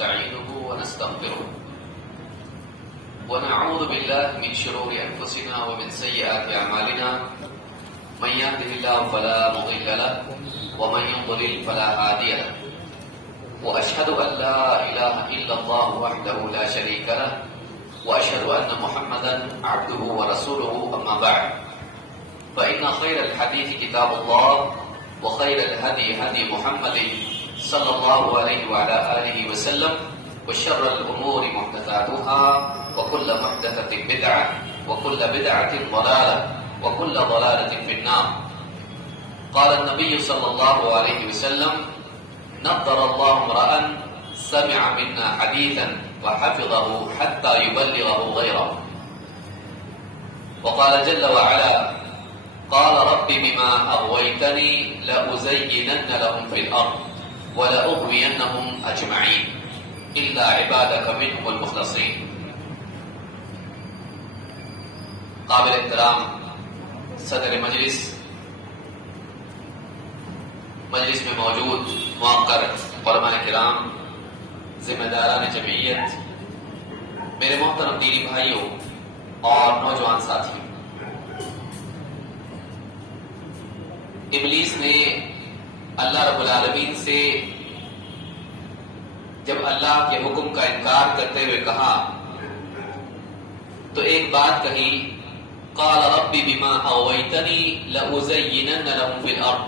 ونستعينه ونستغفره ونعوذ بالله من شرور أنفسنا ومن سيئات أعمالنا من يهده الله فلا مضل له ومن يضلل فلا هادي له وأشهد أن لا إله إلا الله وحده لا شريك له وأشهد أن محمدا عبده ورسوله أما بعد فإن خير الحديث كتاب الله وخير الهدي هدي محمد صلى الله عليه وعلى آله وسلم وشر الأمور محدثاتها وكل محدثة بدعة وكل بدعة ضلالة وكل ضلالة في النار. قال النبي صلى الله عليه وسلم نضر الله امرأ سمع منا حديثا وحفظه حتى يبلغه غيره. وقال جل وعلا قال رب بما أغويتني لأزينن لهم في الأرض ولأغوينهم أجمعين إلا عبادك منهم المخلصين. قابل احترام صدر مجلس میں موجود موقر علماء کرام، ذمہ داران جمعیت، میرے محترم دینی بھائیوں اور نوجوان ساتھی، ابلیس نے اللہ رب العالمین سے جب اللہ کے حکم کا انکار کرتے ہوئے کہا تو ایک بات کہی، قال رب بما اغویتنی لأزینن لهم فی الارض،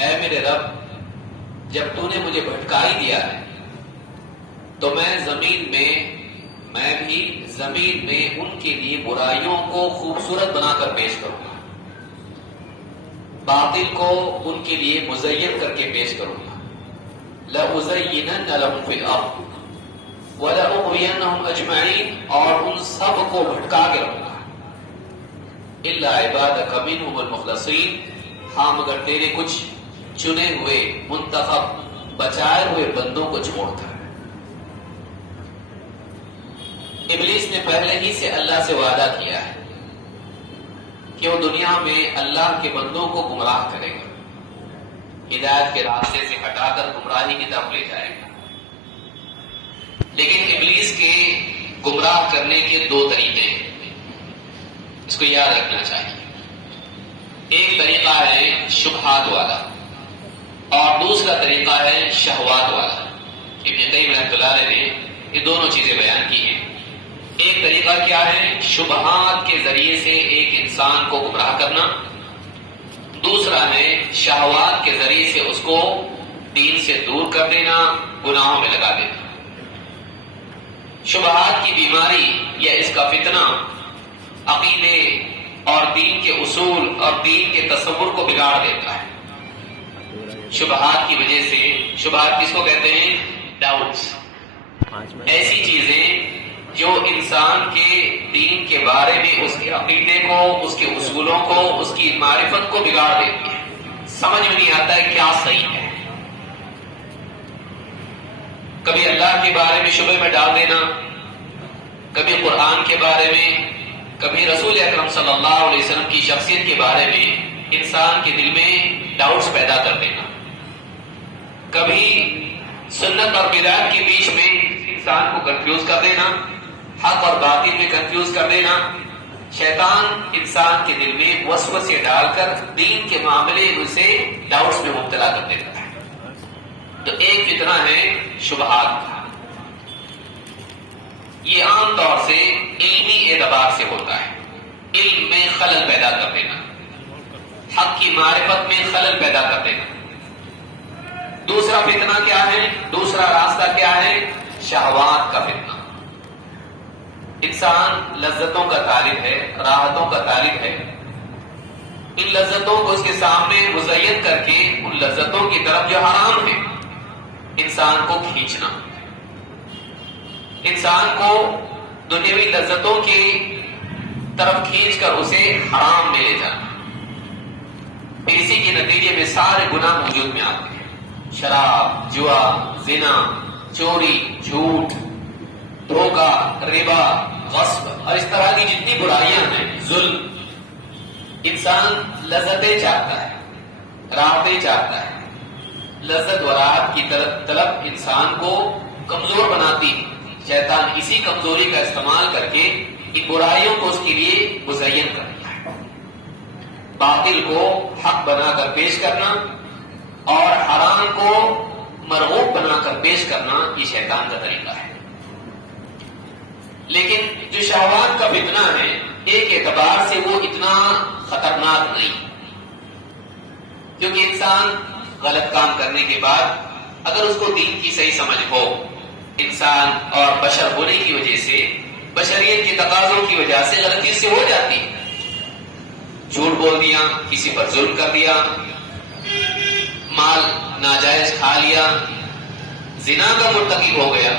اے میرے رب جب تو نے مجھے بھٹکائی دیا ہے تو میں بھی زمین میں ان کے لیے برائیوں کو خوبصورت بنا کر پیش کروں گا، باطل کو ان کے لیے مزین کر کے پیش کروں گا. لَأُزَيِّنَنَّ لَهُمْ فِي الْأَرْضِ وَلَأُغْوِيَنَّهُمْ أَجْمَعِينَ، اور ان سب کو بھٹکا کے رہوں گا. إِلَّا عِبَادَكَ مِنْهُمُ الْمُخْلَصِينَ، ہاں مگر تیرے کچھ چنے ہوئے منتخب بچائے ہوئے بندوں کو چھوڑ کر. ابلیس نے پہلے ہی سے اللہ سے وعدہ کیا ہے کہ وہ دنیا میں اللہ کے بندوں کو گمراہ کرے گا، ہدایت کے راستے سے ہٹا کر گمراہی کی طرف لے جائے گا. لیکن ابلیس کے گمراہ کرنے کے دو طریقے ہیں، اس کو یاد رکھنا چاہیے. ایک طریقہ ہے شبہات والا اور دوسرا طریقہ ہے شہوات والا. ابن قیم رحمۃ اللہ علیہ نے یہ دونوں چیزیں بیان کی ہیں. ایک طریقہ کیا ہے؟ شبہات کے ذریعے سے ایک انسان کو گمراہ کرنا. دوسرا ہے شہوات کے ذریعے سے اس کو دین سے دور کر دینا، گناہوں میں لگا دینا. شبہات کی بیماری یا اس کا فتنہ عقیدے اور دین کے اصول اور دین کے تصور کو بگاڑ دیتا ہے. شبہات کی وجہ سے، شبہات کس کو کہتے ہیں؟ ڈاؤٹس، ایسی چیزیں جو انسان کے دین کے بارے میں اس کے عقیدے کو، اس کے اصولوں کو، اس کی معرفت کو بگاڑ دیتی ہے. سمجھ میں نہیں آتا ہے کیا صحیح ہے. کبھی اللہ کے بارے میں شبہ میں ڈال دینا، کبھی قرآن کے بارے میں، کبھی رسول اکرم صلی اللہ علیہ وسلم کی شخصیت کے بارے میں انسان کے دل میں ڈاؤٹس پیدا کر دینا، کبھی سنت اور بدعت کے بیچ میں انسان کو کنفیوز کر دینا، حق اور باطل میں کنفیوز کر دینا. شیطان انسان کے دل میں وسوسے ڈال کر دین کے معاملے اسے ڈاؤٹس میں مبتلا کر دیتا ہے. تو ایک فتنہ ہے شبہات کا. یہ عام طور سے علمی اعتبار سے ہوتا ہے، علم میں خلل پیدا کر دینا، حق کی معرفت میں خلل پیدا کر دینا. دوسرا فتنہ کیا ہے؟ دوسرا راستہ کیا ہے؟ شہوات کا فتنہ. انسان لذتوں کا طالب ہے، راحتوں کا طالب ہے. ان لذتوں کو اس کے سامنے مزین کر کے ان لذتوں کی طرف جو حرام ہے انسان کو کھینچنا، انسان کو دنیاوی لذتوں کی طرف کھینچ کر اسے حرام میں لے جانا. اسی کے نتیجے میں سارے گناہ وجود میں آتے ہیں: شراب، جوا، زنا، چوری، جھوٹ، دھوکہ، ربا، غصب اور اس طرح کی جتنی برائیاں ہیں، ظلم. انسان لذتیں چاہتا ہے، راحتیں چاہتا ہے، لذت و راحت کی طلب انسان کو کمزور بناتی ہے۔ شیطان اسی کمزوری کا استعمال کر کے ان برائیوں کو اس کے لیے مزین کرتا ہے۔ باطل کو حق بنا کر پیش کرنا اور حرام کو مرغوب بنا کر پیش کرنا یہ شیطان کا طریقہ ہے۔ لیکن جو شہوات کا فتنہ ہے ایک اعتبار سے وہ اتنا خطرناک نہیں، کیونکہ انسان غلط کام کرنے کے بعد اگر اس کو دین کی صحیح سمجھ ہو، انسان اور بشر ہونے کی وجہ سے، بشریت کے تقاضوں کی وجہ سے غلطی سے ہو جاتی ہے۔ جھوٹ بول دیا، کسی پر ظلم کر دیا، مال ناجائز کھا لیا، زنا کا مرتکب ہو گیا،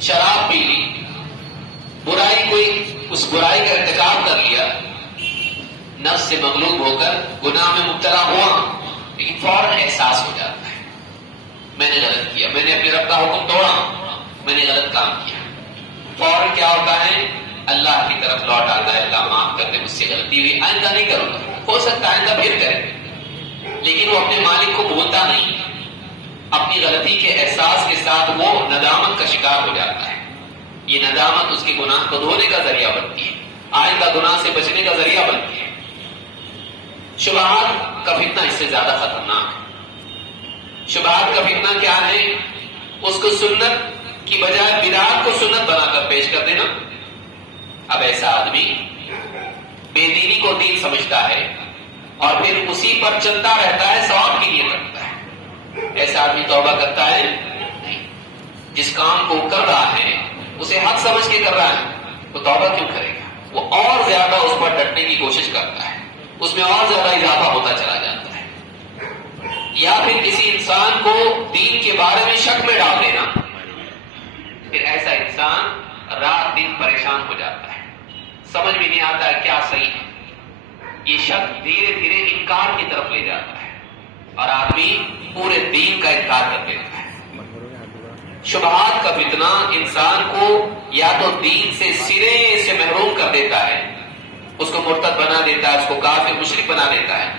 شراب پی لی، برائی کوئی اس برائی کا ارتکاب کر لیا، نفس سے مغلوب ہو کر گناہ میں مبتلا ہوا، لیکن فوراً احساس ہو جاتا ہے میں نے غلط کیا، میں نے اپنے رب کا حکم توڑا، میں نے غلط کام کیا۔ فوراً کیا ہوتا ہے؟ اللہ کی طرف لوٹ آتا ہے، اللہ معاف کر دے، مجھ سے غلطی ہوئی، آئندہ نہیں کروں گا۔ ہو سکتا ہے آئندہ پھر کرے، لیکن وہ اپنے مالک کو بھولتا نہیں، اپنی غلطی کے احساس کے ساتھ وہ ندامت کا شکار ہو جاتا ہے۔ یہ ندامت اس کے گناہ کو دھونے کا ذریعہ بنتی ہے، آئندہ گناہ سے بچنے کا ذریعہ بنتی ہے۔ شبہات کا فتنہ اس سے زیادہ خطرناک ہے۔ شبہات کا فتنہ کیا ہے؟ اس کو سنت کی بجائے بدعت کو سنت بنا کر پیش کر دینا۔ اب ایسا آدمی بے دینی کو دین سمجھتا ہے اور پھر اسی پر چلتا رہتا ہے، ثواب کی نیت رکھتا ہے۔ ایسا آدمی توبہ کرتا ہے نہیں۔ جس کام کو کر رہا ہے اسے حق سمجھ کے کر رہا ہے، وہ توبہ کیوں کرے گا؟ وہ اور زیادہ اس پر ڈٹنے کی کوشش کرتا ہے، اس میں اور زیادہ اضافہ ہوتا چلا جاتا ہے۔ یا پھر کسی انسان کو دین کے بارے میں شک میں ڈال دینا، پھر ایسا انسان رات دن پریشان ہو جاتا ہے، سمجھ میں نہیں آتا ہے کیا صحیح ہے۔ یہ شک دھیرے دھیرے انکار کی طرف لے جاتا ہے اور آدمی پورے دین کا انکار کر دیتا ہے۔ شبہات کا فتنہ انسان کو یا تو دین سے سرے سے محروم کر دیتا ہے، اس کو مرتد بنا دیتا ہے، اس کو کافر مشرک بنا دیتا ہے،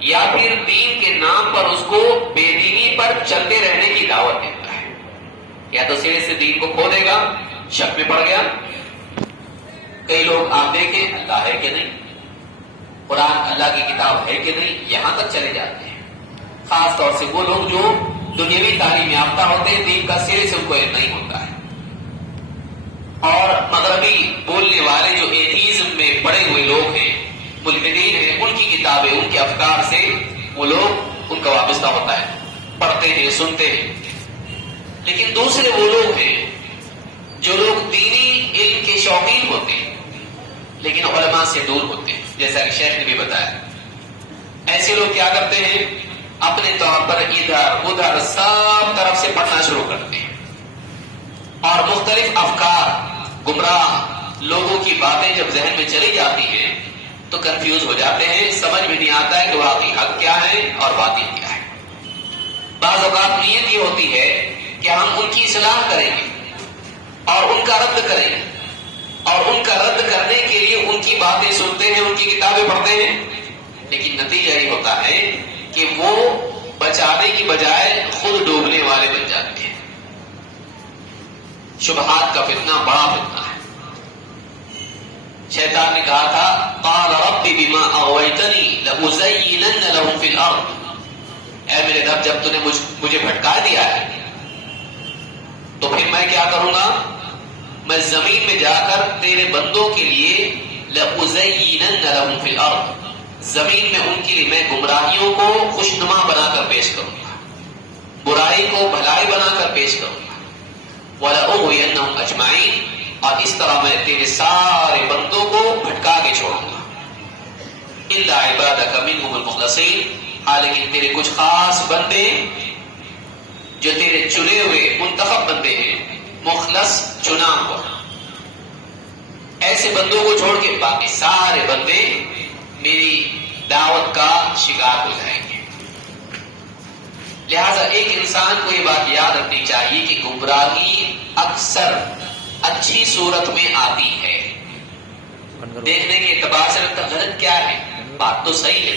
یا پھر دین کے نام پر اس کو بے دینی پر چلتے رہنے کی دعوت دیتا ہے۔ یا تو سرے سے دین کو کھو دے گا، شک میں پڑ گیا۔ کئی لوگ آپ دیکھیں اللہ ہے کہ نہیں، قرآن اللہ کی کتاب ہے کہ نہیں، یہاں تک چلے جاتے ہیں۔ خاص طور سے وہ لوگ جو دنیاوی تعلیم یافتہ ہوتے ہیں، دین کا سرے سے ان کو علم نہیں ہوتا ہے، اور مغربی بولنے والے جو ایتھیزم میں پڑے ہوئے لوگ ہیں، ملحدین ہیں، ان کی کتابیں، ان کے افکار سے وہ لوگ ان کا وابستہ ہوتا ہے، پڑھتے ہیں، سنتے ہیں۔ لیکن دوسرے وہ لوگ ہیں جو لوگ دینی علم کے شوقین ہوتے ہیں لیکن علماء سے دور ہوتے ہیں، جیسا کہ شیخ نے بھی بتایا۔ ایسے لوگ کیا کرتے ہیں؟ اپنے طور پر ادھر ادھر سب طرف سے پڑھنا شروع کرتے ہیں اور مختلف افکار، گمراہ لوگوں کی باتیں جب ذہن میں چلی جاتی ہیں تو کنفیوز ہو جاتے ہیں، سمجھ میں نہیں آتا ہے کہ واقعی حق کیا ہے اور باطل کیا ہے۔ بعض اوقات نیت یہ ہوتی ہے کہ ہم ان کی اصلاح کریں گے اور ان کا رد کریں گے، اور ان کا رد کرنے کے لیے ان کی باتیں سنتے ہیں، ان کی کتابیں پڑھتے ہیں، لیکن نتیجہ یہ ہوتا ہے کہ وہ بچانے کی بجائے خود ڈوبنے والے بن جاتے ہیں۔ شبہات کا فتنہ بڑا فتنہ ہے۔ شیطان نے کہا تھا قال رب بما اغویتنی لازینن لهم فی الارض، اے میرے رب جب تو نے مجھے بھٹکا دیا ہے تو پھر میں کیا کروں گا؟ میں زمین میں جا کر تیرے بندوں کے لیے لازینن لهم فی الارض، زمین میں ان کے لیے میں گمراہیوں کو خوشنما بنا کر پیش کروں گا، برائی کو بھلائی بنا کر پیش کروں گا، وَلَأُغْوِيَنَّهُمْ أَجْمَعِينَ، اور اس طرح میں تیرے سارے بندوں کو بھٹکا کے چھوڑوں گا، إِلَّا عِبَادَكَ مِنْهُمُ الْمُخْلَصِينَ، حالانکہ تیرے کچھ خاص بندے جو تیرے چنے ہوئے منتخب بندے ہیں، مخلص چنا ہوا، ایسے بندوں کو چھوڑ کے باقی سارے بندے میری دعوت کا شکار ہو جائیں گے۔ لہذا ایک انسان کو یہ بات یاد رکھنی چاہیے کہ گمراہی اکثر اچھی صورت میں آتی ہے، دیکھنے کے اعتبار سے غلط کیا ہے، بات تو صحیح ہے۔